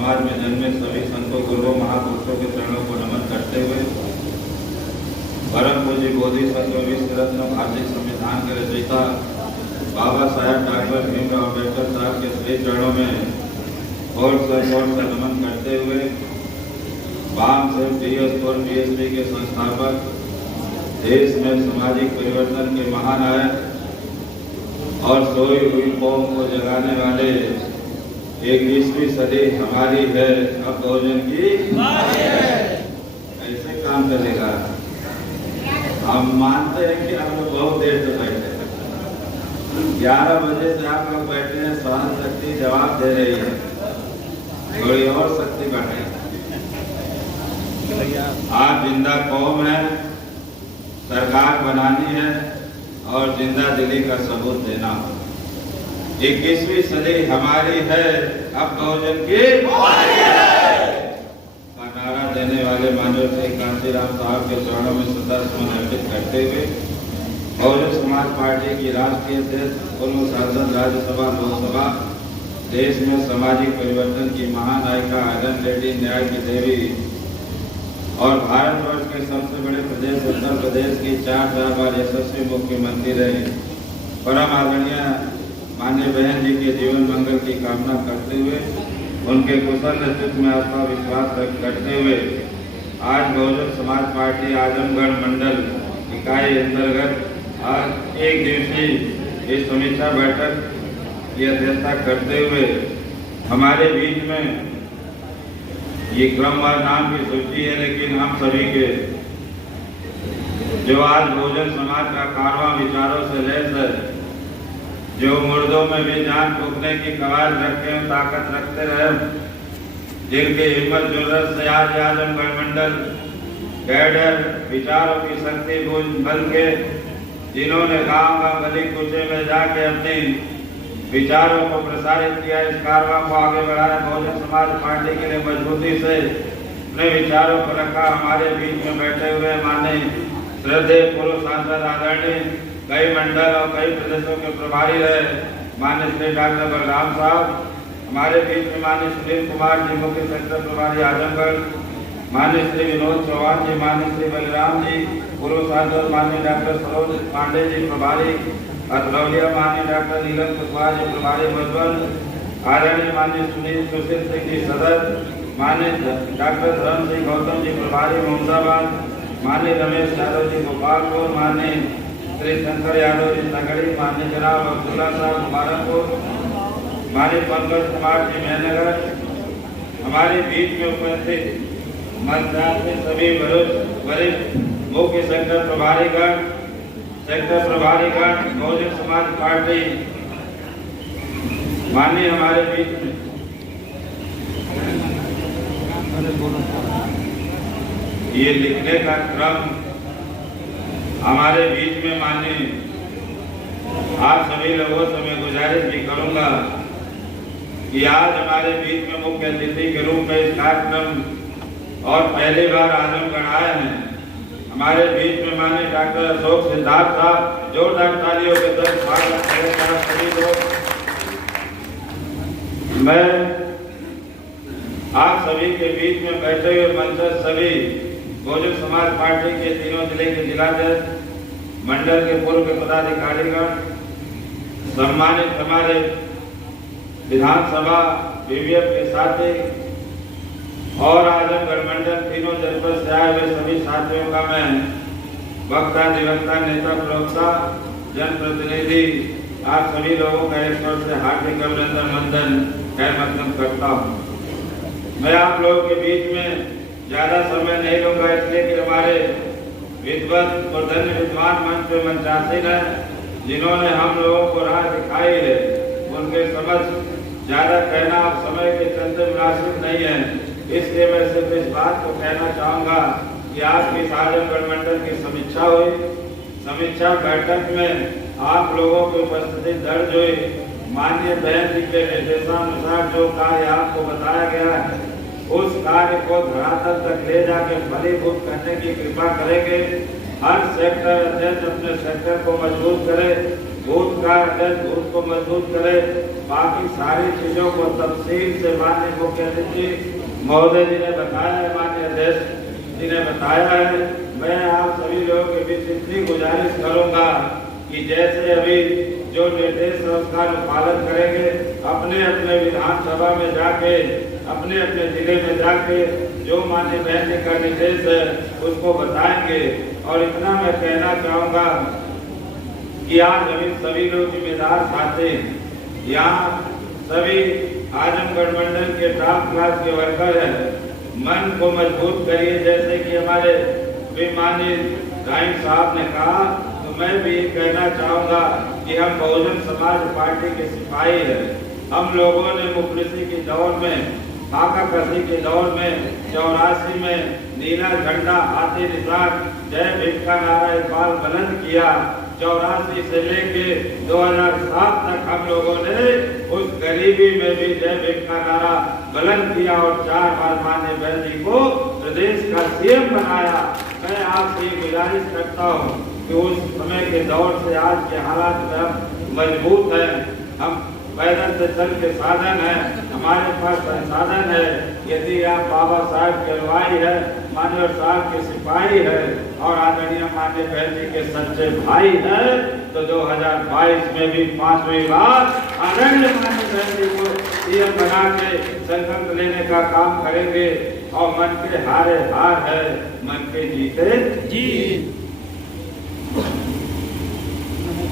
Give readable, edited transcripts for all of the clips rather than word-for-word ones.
समाज में जन्मे सभी संतों, गुरुओं, महापुरुषों के चरणों को नमन करते हुए परम पूज्य बोधिसत्व विश्व रत्न भारतीय संविधान के रचयिता बाबा साहेब डॉक्टर भीमराव अम्बेडकर साहब के श्री चरणों में और से नमन करते हुए वाम से पीएचडी के संस्थापक, देश में सामाजिक परिवर्तन के महानायक और सोई हुई कौम को जगाने वाले 21वीं सदी हमारी है, अब बहुजन की कैसे काम चलेगा। हम मानते हैं कि आप लोग बहुत देर से बैठे हैं, 11 बजे से आप लोग बैठे हैं, सहन शक्ति जवाब दे रही है, थोड़ी और शक्ति बढ़ाई। आज जिंदा कौम है, सरकार बनानी है और जिंदा दिली का सबूत देना हो। 21वीं सदी हमारी है, अब बहुजन की का नारा देने वाले माननीय श्री कांशीराम साहब के चरणों में श्रद्धासुमन अर्पित करते हुए बहुजन समाज पार्टी की राष्ट्रीय अध्यक्ष, पूर्व सांसद, राज्यसभा, लोकसभा, देश में सामाजिक परिवर्तन की महानायिका, आयरन लेडी, न्याय की देवी और भारतवर्ष के सबसे बड़े प्रदेश उत्तर प्रदेश की 4 बार यशस्वी मुख्यमंत्री रहे परम आदरणीय माननीय बहन जी के जीवन मंगल की कामना करते हुए उनके कुशल नेतृत्व में आस्था विश्वास करते हुए आज बहुजन समाज पार्टी आजमगढ़ मंडल इकाई अंतर्गत आज एक दिवसीय इस समीक्षा बैठक की अध्यक्षता करते हुए हमारे बीच में ये क्रमवार नाम की सूची है, लेकिन हम सभी के जो आज बहुजन समाज का कारवां विचारों से लैस है, जो मुर्दों में भी जान फूंकने की कवायद रखे हैं, ताकत रखते रहे, जिनकी हिम्मत जुर्रत से आज आजमगढ़ मंडल कैडर विचारों की शक्ति बल के, जिन्होंने गांव गली कूचे में जाके अपनी विचारों को प्रसारित किया, इस कारवां को आगे बढ़ाया, बहुजन समाज पार्टी के लिए मजबूती से अपने विचारों को रखा। हमारे बीच में बैठे हुए माननीय श्रद्धेय पूर्व सांसद, आदरणीय कई मंडल और कई प्रदेशों के प्रभारी रहे माननीय श्री डॉक्टर बलराम साहब, हमारे बीच में माननीय सुनील कुमार जी, मुख्य सेक्टर प्रभारी आजमगढ़, माननीय श्री विनोद चौहान जी, माननीय श्री बलराम जी, पूर्व सांसद माननीय डॉक्टर सरोज पांडे जी, प्रभारी अतरौलिया, माननीय डॉक्टर नीलम कुशवाहा जी, प्रभारी मधुबन, आदरणीय माननीय सुशील सिंह जी सदर, माननीय डॉक्टर धर्म सिंह गौतम जी, प्रभारी मोहम्मदाबाद, माननीय रमेश यादव जी गोपालपुर, माननीय श्री शंकर यादव जी नगड़ी, माननीय जनाब अब्दुल्ला साहब मुबारकपुर, माननीय पंकज कुमार जी मेहनगर, हमारे बीच में उपस्थित मतदान के सभी वरिष्ठ मुख्य sector प्रभारीगण, sector प्रभारीगण, Bahujan Samaj party, माननीय हमारे बीच में ये लिखने का क्रम हमारे बीच में माननीय आप सभी लोगों से मैं गुजारिश भी करूंगा कि आज हमारे बीच में मुख्य अतिथि के रूप में इस कार्यक्रम और पहली बार आजमगढ़ आए हैं हमारे बीच में माननीय डॉक्टर अशोक सिद्धार्थ साहब, जोरदार तालियों के साथ स्वागत करें सभी लोग। मैं आप सभी के बीच में बैठे हुए मंच सभी बहुजन समाज पार्टी के तीनों जिले के जिलाध्यक्ष, मंडल के पूर्व के पदाधिकारीगण, सम्मानित हमारे विधानसभा वीवीएफ के साथी और आजमगढ़ मंडल तीनों जनपद से आए हुए सभी साथियों का मैं वक्ता, अधिवक्ता, नेता, प्रवक्ता, जनप्रतिनिधि आप सभी लोगों का एक स्वर से हार्दिक अभिनंदन वंदन कहना करता हूँ। मैं आप लोगों के बीच में ज्यादा समय नहीं लूंगा, इसलिए कि हमारे विद्वत और धन्य विद्वान मंच पे मंचासीन है, जिन्होंने हम लोगों को राह दिखाई है, उनके समझ ज्यादा कहना अब समय के चलते मुनासिब नहीं है। इसलिए मैं सिर्फ इस बात को कहना चाहूंगा कि आज की आजमगढ़ मंडल की समीक्षा हुई, समीक्षा बैठक में आप लोगों की उपस्थिति दर्ज हुई। माननीय बहन जी के निर्देशानुसार जो कार्य आपको बताया गया है, उस कार्य को धरातल तक ले जाके फलीभूत करने की कृपा करेंगे। हर सेक्टर अध्यक्ष अपने सेक्टर को मजबूत करे, भूत का अध्ययन भूत को मजबूत करे। बाकी सारी चीजों को तफसील से माननीय मुख्य अतिथि महोदय जी ने बताया है, माननीय अध्यक्ष जी ने बताया है। मैं आप सभी लोगों के बीच इतनी गुजारिश करूंगा कि जैसे अभी जो निर्देश है उसका अनुपालन करेंगे, अपने अपने विधानसभा में जाके, अपने अपने जिले में जाके जो माननीय बहन जी का निर्देश है उसको बताएंगे। और इतना मैं कहना चाहूँगा कि आज अभी सभी लोग जिम्मेदार साथी यहाँ सभी आजमगढ़ मंडल के टॉप क्लास के वर्कर हैं। मन को मजबूत करिए, जैसे कि हमारे माननीय गाइन साहब ने कहा, तो मैं भी कहना चाहूँगा कि हम बहुजन समाज पार्टी के सिपाही हैं। हम लोगों ने मुफलिसी के दौर में, फाका कसी के दौर में 84 में नीला झंडा हाथी निशान जय भीम का नारा इकबाल बुलंद किया। 84 से लेके 2007 तक हम लोगों ने उस गरीबी में भी जय भीम का नारा बुलंद किया और 4 बार माननीय बहन जी को प्रदेश का सीएम बनाया। मैं आपसे गुजारिश करता हूँ कि उस समय के दौर से आज के हालात में हम मजबूत हैं। हम पैदल से चल के साधन है, हमारे पास संसाधन है। यदि आप बाबा साहब के अनुयायी है, माननीय साहब के सिपाही है और आदरणीय माननीय बहन जी के सच्चे भाई है, तो 2022 में भी 5वीं बार आदरणीय माननीय बहन जी को सीएम बना के संकल्प लेने का काम करेंगे। और मन के हारे हार है, मन के जीते जीत।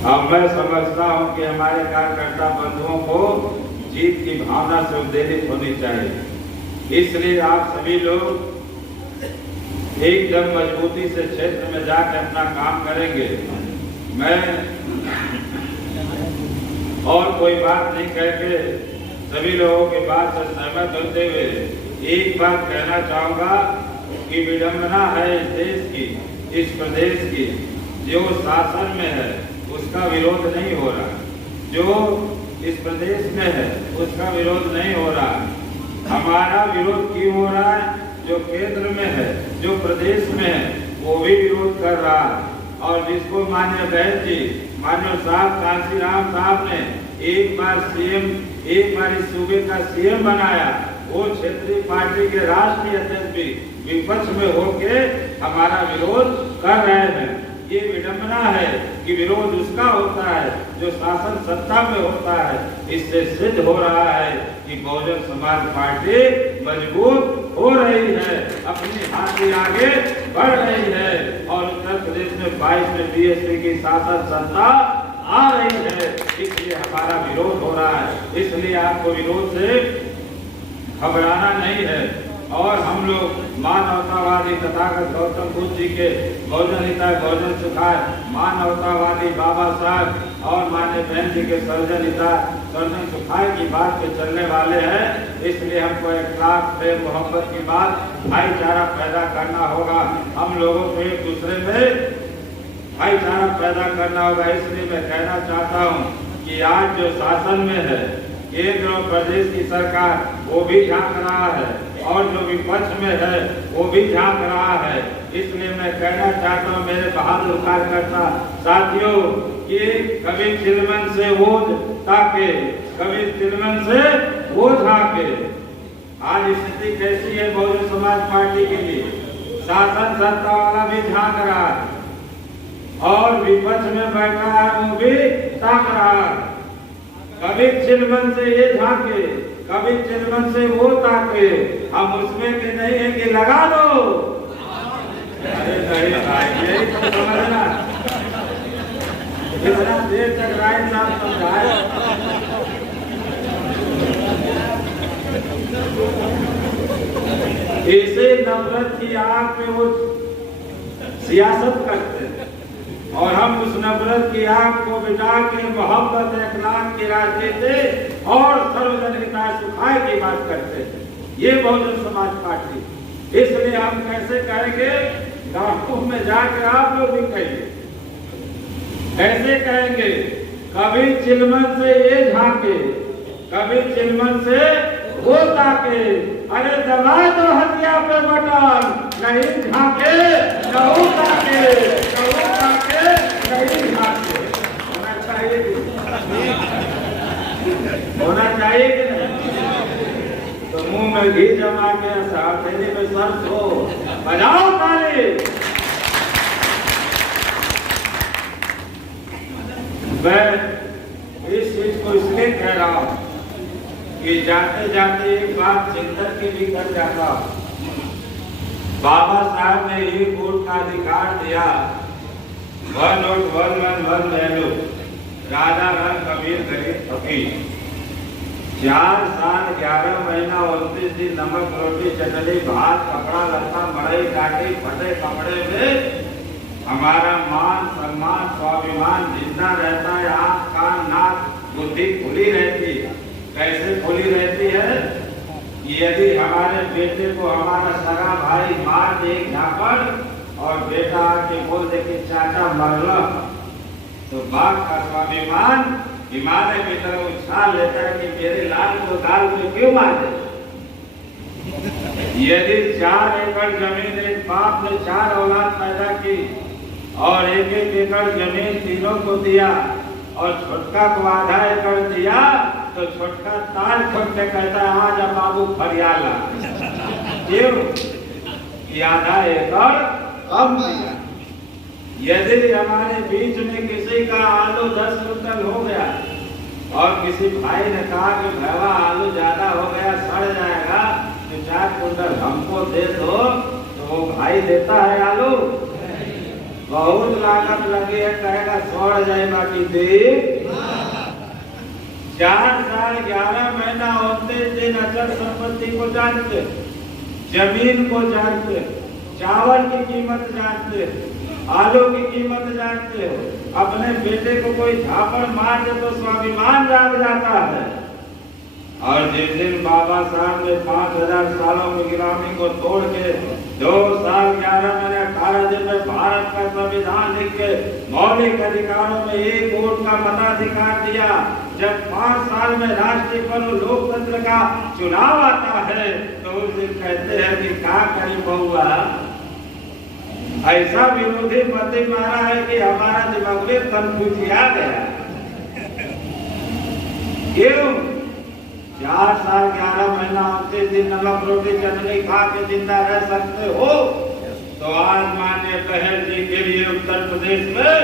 अब मैं समझता हूँ कि हमारे कार्यकर्ता बंधुओं को जीत की भावना से उद्वेलित होनी चाहिए। इसलिए आप सभी लोग एकदम मजबूती से क्षेत्र में जाकर अपना काम करेंगे। मैं और कोई बात नहीं करके सभी लोगों के बात से सहमत होते हुए एक बात कहना चाहूँगा कि विडंबना है इस देश की, इस प्रदेश की, जो शासन में है उसका विरोध नहीं हो रहा, जो इस प्रदेश में है उसका विरोध नहीं हो रहा। हमारा विरोध क्यों हो रहा है? जो केंद्र में है, जो प्रदेश में है, वो भी विरोध कर रहा है। और जिसको माननीय बहन जी, माननीय साहब कांशीराम साहब ने एक बार सीएम, एक बार इस सूबे का सीएम बनाया, वो क्षेत्रीय पार्टी के राष्ट्रीय अध्यक्ष भी विपक्ष में होके हमारा विरोध कर रहे हैं। ये विडंबना है कि विरोध उसका होता है जो शासन सत्ता में होता है। इससे सिद्ध हो रहा है कि बहुजन समाज पार्टी मजबूत हो रही है, अपनी हाथी आगे बढ़ रही है और उत्तर प्रदेश में 22 में बीएसपी की शासन सत्ता आ रही है। इसलिए हमारा विरोध हो रहा है। इसलिए आपको विरोध से घबराना नहीं है। और हम लोग मानवतावादी तथागत गौतम बुद्ध जी के बहुजन हिताय बहुजन सुखाय, मानवतावादी बाबा साहब और माननीय बहन जी के सर्वजन हिताय सर्वजन सुखाय की बात पे चलने वाले हैं। इसलिए हमको इखलास, प्रेम, मोहब्बत की बात, भाईचारा पैदा करना होगा। हम लोगों को एक दूसरे में भाईचारा पैदा करना होगा। इसलिए मैं कहना चाहता हूँ कि आज जो शासन में है, केंद्र और प्रदेश की सरकार, वो भी झांक रहा है और जो विपक्ष में है वो भी झांक रहा है। इसलिए मैं कहना चाहता हूँ मेरे बहादुर कार्यकर्ता साथियों कि कभी चिलमन से वो ताके, कभी चिलमन से वो झांके। आज स्थिति कैसी है बहुजन समाज पार्टी के लिए? शासन सत्ता वाला भी झांक रहा है और विपक्ष में बैठा है वो भी ताक रहा है। कभी चिलमन से ये झांके, कभी चिलमन से वो ताके। हम उसमें के नहीं है कि लगा दो। अरे नहीं भाई, यही तो समझना। इतना देर तक राय साहब समझाए। ऐसे नफरत की आग में वो सियासत करते हैं और हम उस नफरत की आग को बिठा के मोहब्बत, इखलास की राजनीति और सर्वजन हिताय सुखाय की बात करते हैं। ये बहुजन समाज पार्टी। इसलिए हम कैसे कहेंगे? गांवों में जाकर आप लोग भी कहिए। कैसे कहेंगे? कभी चिलमन से ये झांके, कभी चिलमन से वो ताके। अरे दबा दो हथिया पे बटन, नहीं झांके न वो ताके, न वो ताके नहीं झांके। होना चाहिए होना चाहिए कि नहीं? तो मुंह में घी जमा के हथेली में सर्फ हो, बजाओ ताली। मैं इस चीज को इसलिए कह रहा हूं कि जाते जाते एक बात चिंतन की भी कर जाता हूं। बाबा साहब ने ही वोट का अधिकार दिया, 1 वोट 1 मन 1 वैल्यू, राजा राम कबीर गरीब फकीर। 4 साल 11 महीना 29 दिन नमक रोटी चटनी भात कपड़ा लत्ता मड़ई काटी फटे कपड़े में हमारा मान सम्मान स्वाभिमान जिंदा रहता है। आँख कान नाक बुद्धि खुली रहती है। कैसे खुली रहती है? यदि हमारे बेटे को हमारा सगा भाई मार दे झापड़ और बेटा आके बोल दे कि चाचा मरला, तो बाप का स्वाभिमान हिमालय की तरह उछाल लेता है कि मेरे लाल को दाल में क्यों मारे। यदि 4 एकड़ जमीन एक बाप ने 4 औलाद पैदा की और 1-1 एकड़ जमीन तीनों को दिया और छोटका को आधा एकड़ दिया, तो छोटका ताल खोल के कहता है आजा बाबू फरियाला, क्यों? आधा एकड़ कम दिया। यदि हमारे बीच में किसी का आलू 10 कुंटल हो गया और किसी भाई ने कहा कि भैया आलू ज्यादा हो गया सड़ जाएगा, तो 4 कुंटल हमको दे दो, तो वो भाई देता है आलू? बहुत लागत लगी है, कहेगा सड़ जाए बाकी दे। 4 साल 11 महीना 29 दिन अचल संपत्ति को जानते, जमीन को जानते, चावल की कीमत जानते, आलू की कीमत जानते हो। अपने बेटे को कोई झापड़ मार दे तो स्वाभिमान जाग जाता है। और जिस दिन बाबा साहब ने 5000 सालों की गुलामी को तोड़ के 2 साल 11 महीने 18 दिन में भारत का संविधान लिख के मौलिक अधिकारों में 1 वोट का मताधिकार दिया, जब 5 साल में राष्ट्रीय पर्व लोकतंत्र का चुनाव आता है, तो उस दिन कहते हैं कि क्या करी बहुआ, ऐसा विरोधी पति मारा है कि हमारा दिमाग में कन्फ्यूजिया गया। क्यों? 4 साल 11 महीना 29 दिन नमक रोटी चटनी खा के जिंदा रह सकते हो, तो आज माननीय बहन जी के लिए उत्तर प्रदेश में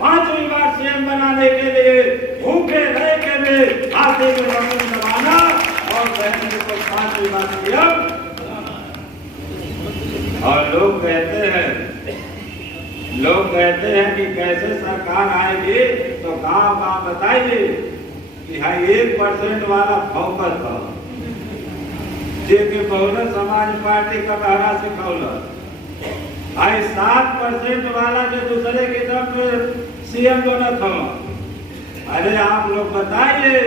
5वीं बार सीएम बनाने के लिए भूखे रह के भी हाथे में बंदूक दबाना और बहन जी को 5वीं बार सीएम। और लोग कहते हैं कि कैसे सरकार आएगी, तो गांव बताइए कि हाँ 1% वाला फोकस था, जिसके बहुजन समाज पार्टी का बहरा सिखौला। आई 7% वाला जो दूसरे के दम पे सीएम बना था। अरे आप लोग बताइए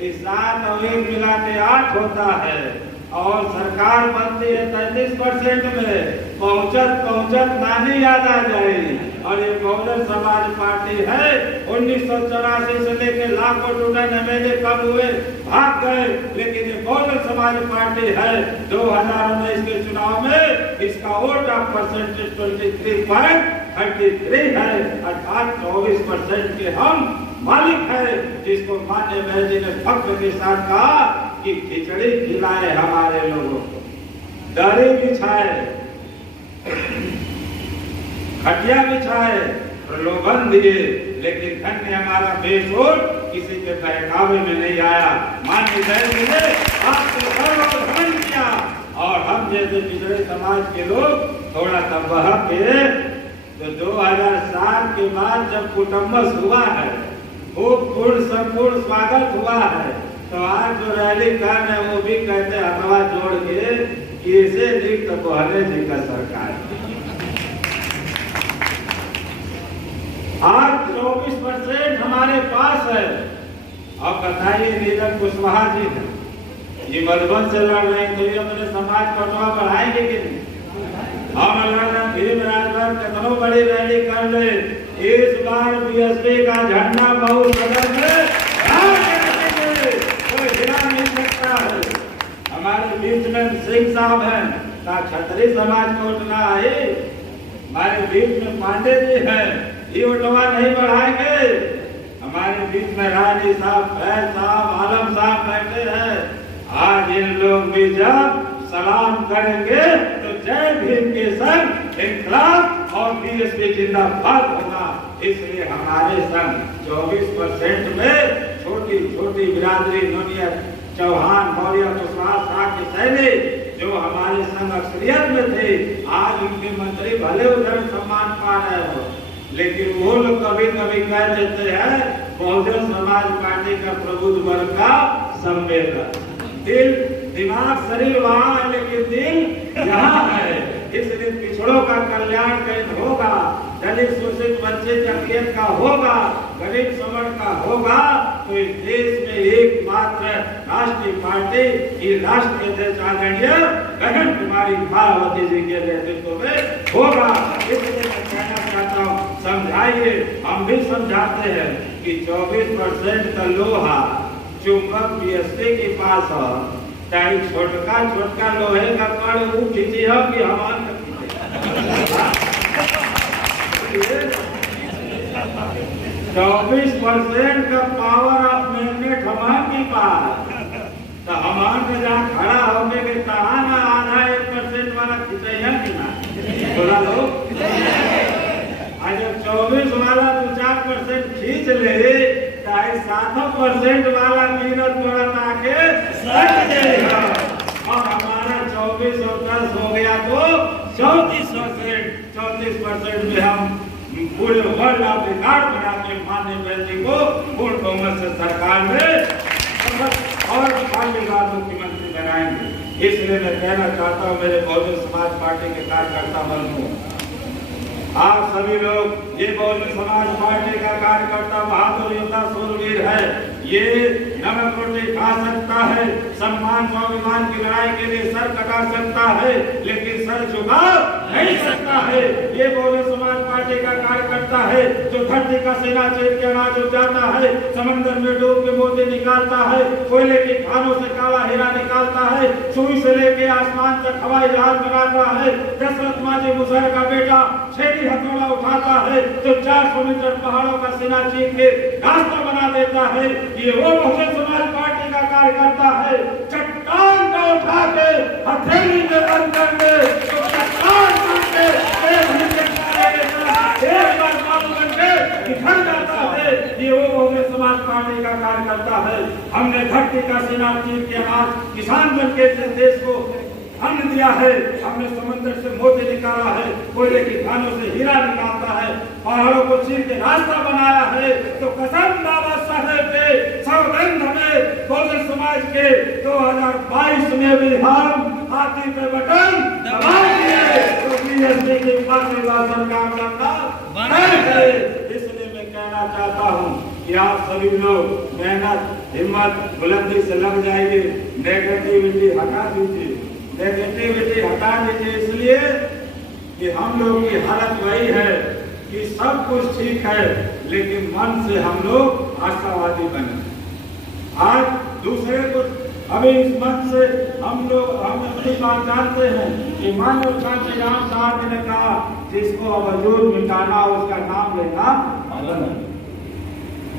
कि 7 और 1 मिला के 8 होता है और सरकार बनती है 33% में। पहुंचत नानी याद आ जाएगी। और ये बहुजन समाज पार्टी है, 1984 से लेकर लाखों टूटन एमएलए कब हुए भाग गए, लेकिन ये बहुजन समाज पार्टी है। 2019 के चुनाव में इसका वोट ऑफ परसेंटेज 23.33 है, अर्थात 24% के हम मालिक है, जिसको माननीय बहन जी ने फख्र के साथ कहा कि खिचड़ी खिलाए हमारे लोगों को, दरी बिछाए, खटिया बिछाए, प्रलोभन दिए, लेकिन धन्य हमारा बेसोर किसी के बहकावे में नहीं आया। माननीय बहन जी ने आपको गर्व और घमंड किया और हम जैसे पिछड़े समाज के लोग थोड़ा तबाह के। तो 2007 के बाद जब कुटुम्बस हुआ है, खूब पूर्ण संपूर्ण स्वागत हुआ है, तो आज जो रैली कर रहे वो भी कहते हथवा जोड़ के कि इसे लिख तो बहने जी का सरकार। आज 24% हमारे पास है। अब बताइए नीलम कुशवाहा जी है, ये मधुबन से लड़ रहे हैं, तो ये अपने समाज पटवा बढ़ाएंगे कि नहीं? हम लड़ भीम राजभर कितनों बड़ी रैली कर ले, इस बार बीएसपी का झंडा बहुत सदन में कोई हिला नहीं सकता है। हमारे बीच में सिंह साहब हैं, का क्षत्रिय समाज को उठना है। हमारे बीच में पांडे जी हैं, ये उठवा नहीं बढ़ाएंगे। हमारे बीच में रानी साहब, फैज साहब, आलम साहब बैठे हैं। आज इन लोग भी जब सलाम करेंगे तो जय भीम के संग इनकलाब और बीएसपी जिंदाबाद होगा। इसलिए हमारे संग 24% में छोटी छोटी बिरादरी नोनिया, चौहान, मौर्य, कुशवाहा, शाह के सैनिक जो हमारे संग अक्सरियत में थे, आज उनके मंत्री भले उधर सम्मान पा रहे हो, लेकिन वो लोग कभी कभी कह देते हैं बहुजन समाज पार्टी का प्रबुद्ध वर्ग का सम्मेलन। दिल, दिमाग, शरीर वहाँ है लेकिन दिल यहाँ है। इसलिए पिछड़ों का कल्याण कहीं होगा, दलित शोषित वंचित अभियत का होगा, गरीब समर का होगा, तो इस देश में एकमात्र राष्ट्रीय पार्टी की राष्ट्रीय अध्यक्ष आदरणीय बहन कुमारी मायावती जी के नेतृत्व में होगा। इसलिए मैं कहना चाहता हूँ, समझाइए, हम भी समझाते हैं कि 24% का लोहा चुंबक बीएसपी के पास है, चाहे छोटका छोटका लोहे का कण वो खींची है कि हमारे 24% का पावर ऑफ मैग्नेट हमारे पास, तो हमारे जहाँ खड़ा होने के कहा ना आधा 1% वाला खींचा कि ना बोला लोग। अगर 24 वाला 2-4% खींच ले, चाहे 7% वाला मीरत तुरंत आके सट जाएगा। और हमारा 24 और 10 हो गया तो 34% में हम पूरे वर्ल्ड ऑफ रिकॉर्ड बना के माननीय बहन को पूर्ण बहुमत से सरकार में और पार्टीवाद मुख्यमंत्री बनाएंगे। इसलिए मैं कहना चाहता हूँ मेरे बहुजन समाज पार्टी के कार्यकर्ता बल को, आप सभी लोग, ये बहुजन समाज पार्टी का कार्यकर्ता बहादुर योद्धा सूरवीर है, ये नमक रोटी खा सकता है, सम्मान स्वाभिमान की लड़ाई के लिए सर कटा सकता है, लेकिन सर झुका नहीं सकता है। ये बहुजन समाज पार्टी का कार्यकर्ता है जो धरती का सेना चेत के अनाज उपजाता है, समंदर में डूब के मोती निकालता है, कोयले की खानों से काला हीरा निकालता है, सुई से लेके आसमान तक हवाई जहाज बनाता है, दशरथ माझी मुसहर का बेटा छेड़ी हथौड़ा उठाता है तो 400 मीटर पहाड़ों का सेना चीर के रास्ता बना देता है। ये वो बहुजन समाज पार्टी का कार्यकर्ता है। चट्टान को उठा के हथेली में बंद कर दे तो चट्टान एक बार मालूम करके बिखर जाता है। ये वो बहुजन समाज पार्टी का कार्यकर्ता है। हमने धरती का सेना चीर के आज किसान बन के देश को अन्न दिया है, हमने समंदर से मोती निकाला है, कोयले की खानों से हीरा निकालता है, पहाड़ों को चीर के रास्ता बनाया है। तो कसम बाबा साहेब के सौगंध में बहुजन समाज के 2022 में भी हम हाथी पे बटन दबाएंगे तो बीएसपी की पार्टीवाद सरकार बनना है। इसलिए मैं कहना चाहता हूँ कि आप सभी लोग मेहनत, हिम्मत, बुलंदी से लग जाइए, नेगेटिविटी हटा दीजिए, नेगेटिविटी हटा दीजिए। इसलिए कि हम लोग की हालत वही है कि सब कुछ ठीक है लेकिन मन से हम लोग आशावादी बने। आज दूसरे को अभी इस मन से हम अपनी बात जानते हैं कि मानव शांति राम साहब ने कहा जिसको वजूद मिटाना उसका नाम लेना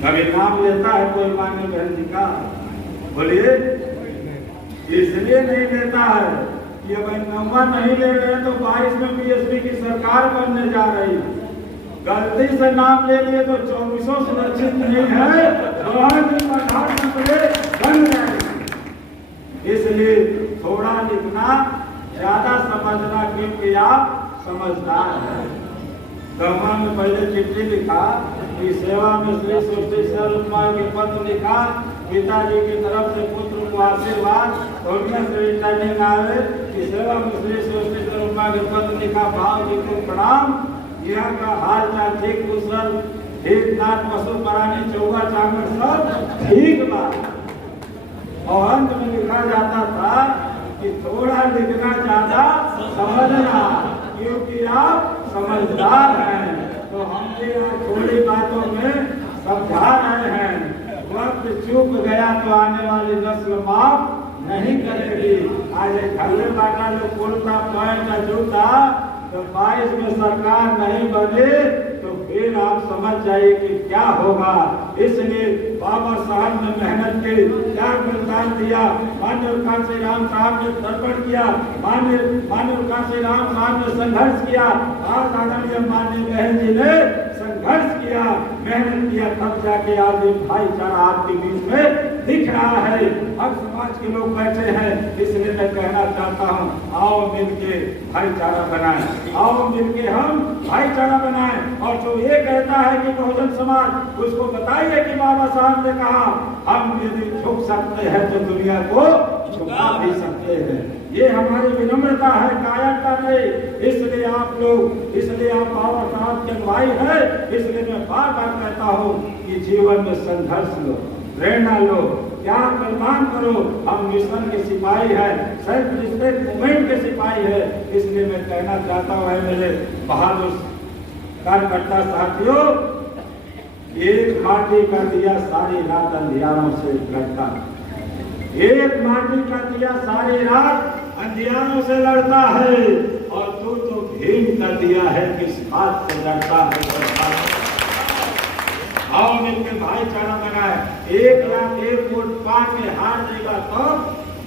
कभी नाम लेता है कोई मान्य बहन जी का, बोलिए। इसलिए नहीं लेता है कि भाई नंबर नहीं ले रहे तो 22 में बीएसपी की सरकार बनने जा रही है। गलती से नाम ले लिए तो 2400 सुरक्षित नहीं है, प्रधानमंत्री बन जाएगी। इसलिए थोड़ा लिखना, ज्यादा समझना, क्योंकि आप समझदार हैं। गम्मा में पहले चिट्ठी लिखा कि सेवा में श्री सुष्टि कुमार के पत्र लिखा, पिताजी की तरफ से पुत्र को आशीर्वाद, उनमें से रिटर्निंग आवे कि सेवा में श्री सुष्टि कुमार के पत्र लिखा, भाव जी को प्रणाम, यहाँ का हाल चाल ठीक कुशल, ठीक नाथ पशु प्राणी चौगा चांगड़ सब ठीक बात। और अंत में लिखा जाता था कि थोड़ा लिखना ज्यादा समझना, क्योंकि आप समझदार हैं। तो हमने थोड़ी बातों में समझा रहे हैं, वक्त चूक गया तो आने वाली नस्ल माफ नहीं करेगी। आज घल्ले बाटा लोग कुर्ता पैंट जूता तो 22 में सरकार नहीं बने तो फिर आप समझ जाइए कि क्या होगा। इसलिए बाबा साहब ने मेहनत की, त्याग बलिदान दिया। माननीय कांसी राम साहब ने तर्पण किया, माननीय कांसी राम साहब ने संघर्ष किया। आज आदरणीय माननीय बहन जी ने संघर्ष किया, मेहनत किया, तब जाके आज भाईचारा आपके बीच में दिख रहा है। हर समाज के लोग बैठे हैं, इसलिए मैं कहना चाहता हूँ, आओ मिलके भाईचारा बनाएं, आओ मिलके हम भाईचारा बनाएं। और जो ये कहता है कि बहुजन समाज, उसको बताइए कि बाबा साहब ने कहा हम यदि झुक सकते हैं तो दुनिया को झुका भी सकते हैं। ये हमारी विनम्रता है, कायरता नहीं। इसलिए आप लोग, इसलिए आप बाबा साहब के भाई है, इसलिए मैं बार बार कहता हूँ कि जीवन में संघर्ष लो, प्रेरणा लो, त्याग बलिदान करो। हम मिशन के सिपाही है, सेल्फ रिस्पेक्ट मूवमेंट के सिपाही है। इसलिए मैं कहना चाहता हूँ मेरे बहादुर कार्यकर्ता साथियों, एक माटी का दिया सारी रात अंधियारों से लड़ता, एक माटी का दिया सारी रात अंधियारों से लड़ता है, और तू तो भीम का दिया है किस बात से डरता है। आओ मिलकर भाईचारा बनाए। 1 लाख 1 वोट पा के हार देगा तो,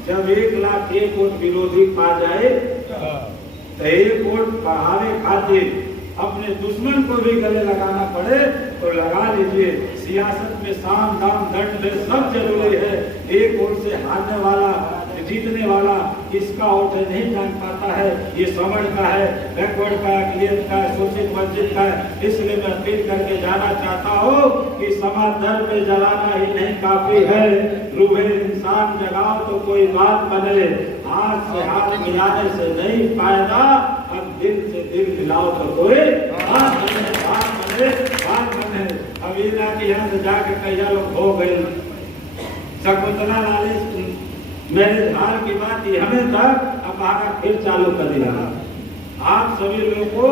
जब 1 लाख 1 वोट विरोधी पा जाए तो 1 वोट बढ़ावे खातिर अपने दुश्मन को भी गले लगाना पड़े तो लगा लीजिए। सियासत में साम दाम दंड में सब जरूरी है। 1 वोट से हारने वाला, जीतने वाला किसका वोट है नहीं जान पाता है। ये समझ का है, बैकवर्ड का, क्लियर का, शोषित वंचित का है। इसलिए मैं अपील करके जाना चाहता हूँ कि समाज दर पे जलाना ही नहीं काफी है, रूहे इंसान जगाओ तो कोई बात बने। हाथ से हाथ मिलाने से नहीं फायदा, अब दिल से दिल मिलाओ तो कोई बात बने, बात बने, बात बने। अब ये ना कि यहाँ से जाके कई लोग हो गए। शकुंतला लाली मेरे हाल की बात ये हमें तक अब आगे फिर चालू कर दिया। आप सभी लोगों को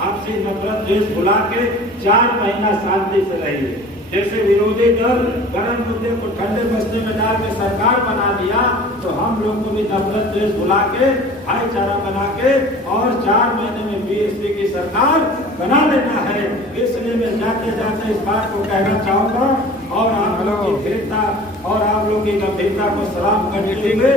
आपसी नफरत द्वेष भुला के 4 महीना शांति से रहिए। जैसे विरोधी दल गर्म मुद्दे को ठंडे बस्ते में डाल के सरकार बना दिया, तो हम लोग को भी नफरत द्वेष भुला के भाईचारा बना के और 4 महीने में बीएसपी की सरकार बना देना है। इसलिए मैं जाते जाते इस बात को कहना चाहूँगा और आप लोग की दृढ़ता और आप लोग की गंभीरता को सलाम करते हुए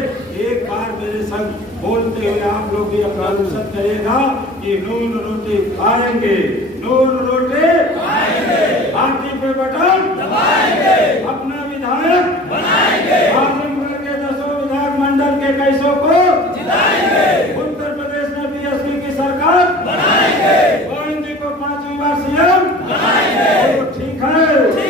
एक बार मेरे संग बोलते हुए आप लोग भी अपना अनुसरण करेगा कि नून रोटी खाएंगे, नून रोटी खाएंगे, पार्टी पे बटन दबाएंगे, अपना विधायक बनाएंगे, आजमगढ़ के 10 विधायक मंडल के कैसों को जिताएंगे, उत्तर प्रदेश में बीएसपी की सरकार बनाएंगे, गोविंद जी को 5वीं बार सीएम बनाएंगे। तो ठीक है,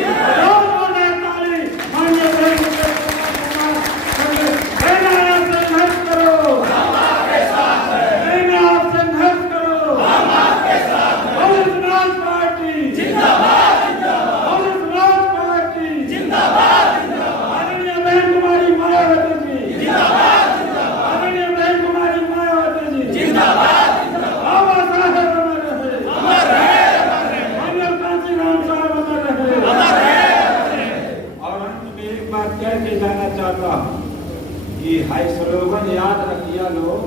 हाई स्लोगन याद रखिए लोग,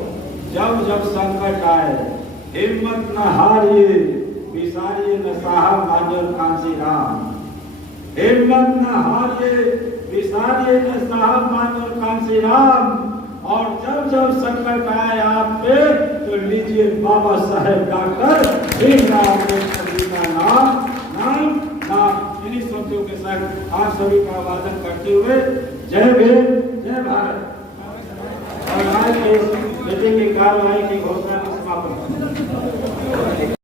जब जब संकट आए हिम्मत न हारिए, विसारिए न साहब मान्य कांसी राम। हिम्मत न हारिए, विसारिए न साहब मान्य कांसी राम। और जब जब संकट आए आप पे तो लीजिए बाबा साहेब डॉक्टर भीमराव अम्बेडकर जी का नाम। इन्हीं शब्दों के साथ आप सभी का वादन करते हुए जय भीम, जय भारत। और आज की मीटिंग की कार्यवाही की